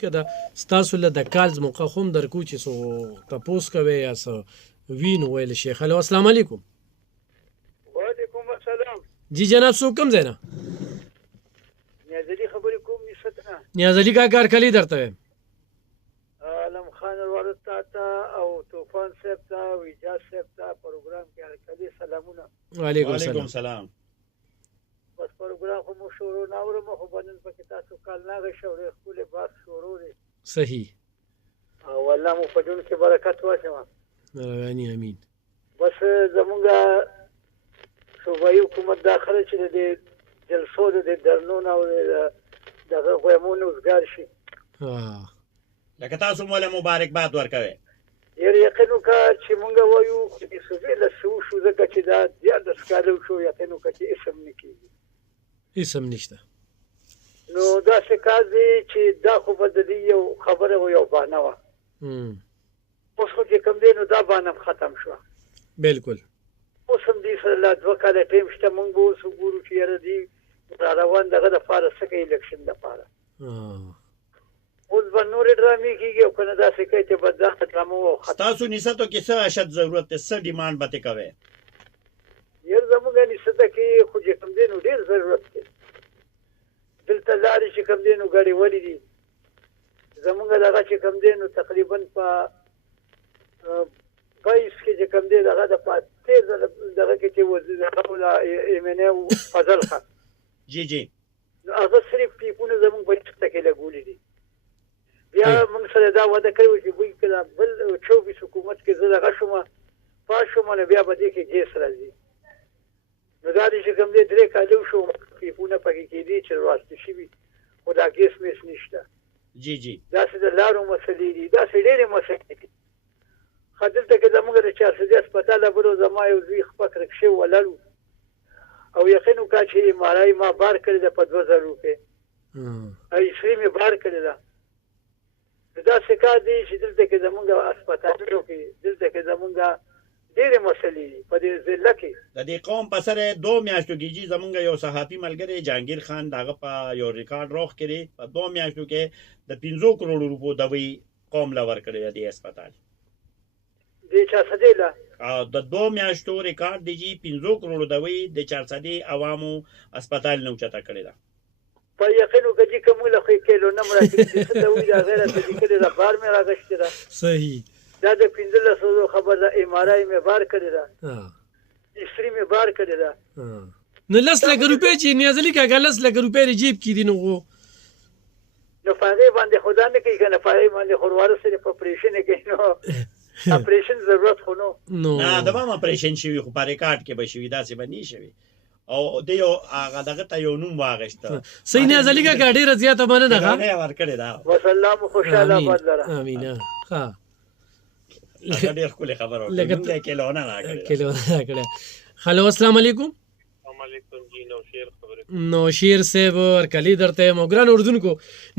که دا ستاسو له د کال موقع خو هم درکو چې څو تپوس کوي یا څه وینو ویل شي. هلو السلام علیکم. وعلیکم السلام. جی جناب څوک کوم ځای نه؟ نیازلي خبرې کوم نشته نه. نیازلي کاکا هرکلي درته وایم. علم خان الوارث ته او طوفان صاحب ته او اجاز صاحب ته پروګرام کې هرکلي سلامونه. وعلیکم السلام. بس پروګرام خو مو شروع نه اورم خو بنن پکې تاسو کال نه غشورې خپل باغ شروع دي. صحیح. او الله مو په دې کې برکت واچوي. امين. بس زمونږ صوبایي حکومت داخله چې د جلسو د درنون او دغه غویمون وزګار شي. لکه تاسو مولا مبارکباد ورکوي. یقین وکړه چې مونږ وایو چې صوبې له شو ځکه چې دا زیاده سکاله شو یقین وکړه چې اسم نه کېږي. اسم نشته. نو داسې کار دی چې دا خو به د دې یو خبره و یو بانه وه. اوس خو چې کوم دی نو دا بانه ختم شوه. بالکل. اوس هم دې سره لا 2 کاله ټایم شته مونږ به اوس وګورو چې یاره دې را روان دغه دپاره څه کوي الیکشن دپاره. اوس به نورې ډرامې کېږي او که نه داسې کوي چې بدبخته ډرامه و. ستاسو نیستو کې څه اشد ضرورت دی؟ څه ډیمانډ به ترې کوئ؟ یار زموږ نیسته کې خو چې کوم دی نو ډېر ضرورت دی. دلته لارې چې کوم دی نو ګاډې ولې دي زموږ دغه چې کوم دی نو تقریبا په 22 کې چې کوم دی دغه د پاتې دغه کې چې وزیر ایمنه او فضل خان جی نو هغه صرف پیپونه زموږ په چته کې لګولې دي. بیا موږ سره دا وعده کړې چې وایي کله بل 24 حکومت کې زه دغه شوم پاس شوم نو بیا به دې کې ګیس راځي. نو دا چې کوم دی 3 کاله شو پیپونه پکې کېدي چې واسطه شي خو دا ګیس مېس نشته. جی داسې د لارو مسلې دي داسې ډېرې مسلې دي. خو دلته کې زموږ د 400 هسپتاله بلو زما یو زوی خپک رکشې وللو او یقین وکړه چې امارای ما بار کړې ده په 2000 روپۍ ایسري مې بار کړې ده. داسې کار دی چې دلته کې زموږ هسپتالونو کې دلته کې زموږ ډېرې مسلې دي په دې ضلع کې. د دې قوم په سره 2 میاشتو کې جی زمونږ یو صحافي ملګری جهانگیر خان دغه په یو ریکارډ روخ کړي په 2 میاشتو کې د 15 کروڑ روپو دوی قوم لا ورکړي دی هسپتال دې چا سدیلا او د 2 میاشتو ریکارډ دی جی 15 کروڑ دوی د 400 عوامو هسپتال نو چتا کړی دا. په یقین وکړي کوم له خې کېلو نه مراتب څه ته وی دا غیره د کلی د بار مې راغشته ده. صحیح. دا د 1500 خبر د امارای مې بار کړی ده. ایسری مې بار کړی ده. نو 10 لک روپۍ چې نیازلي کاکا 10 لک روپۍ جیب کې دي نو فارغ باندې خدا نه کوي کنه فارغ باندې خوروار سره په اپریشن کوي نو اپریشن ضرورت خو نو نه د ما اپریشن شوی خو په ریکارډ کې به شوی داسې باندې شوی او د یو هغه دغه ته یو نوم واغشته. صحیح نیازلي کاکا ډېره زیاته باندې ده هغه ورکړی دا. وسلام خوشاله باد لره. امين. ها هغه ډېر خپل خبره وکړه موږ کېلونه راکړه. هلو السلام علیکم. علیکم جی نوشیر خبره. نوشیر صاحب ورکلي درته مګران اردوونکو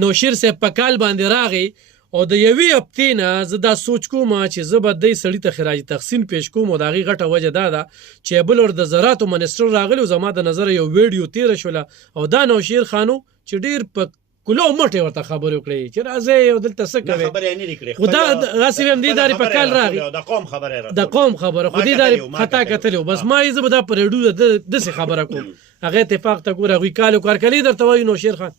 نوشیر صاحب په کال باندې راغی او د یوې هفتې نه زه دا سوچ کوم چې زه به دې سړي ته خراج تحسین پیش کوم او د هغې غټه وجه دا ده چې بل ور د زراعتو منسټر راغلی او زما د نظره یو ویډیو تېره شوله او دا نوشیر خانو چې ډېر په کلو مټې ورته خبرې وکړې چې راځئ او دلته څه کوئ خو دا هسې ویم دې دارې په کال راغی د قوم خبره خو دې دارې خطا کتلې و بس ما یې زه به دا په ریډیو داسې خبره کوم هغه اتفاق ته ګوره هغوی کال او کارکلي درته وایي نوشیر خان.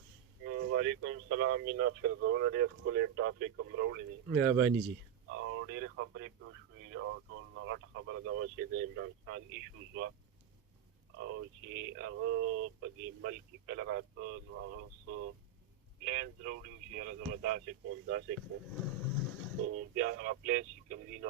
وعلیکم السلام مینا فرزونه ډېر ښکلې ټاپک هم راوړي دي مهرباني جي او ډېرې خبرې پې وشوې او ټول غټه خبره دا وه چې د عمران خان ایشوز وه او چې هغه په دې ملک کې کله راته نو هغه څه پلانز راوړي چې یاره زه به داسې کوم خو بیا هغه پلانز چې کوم دي نو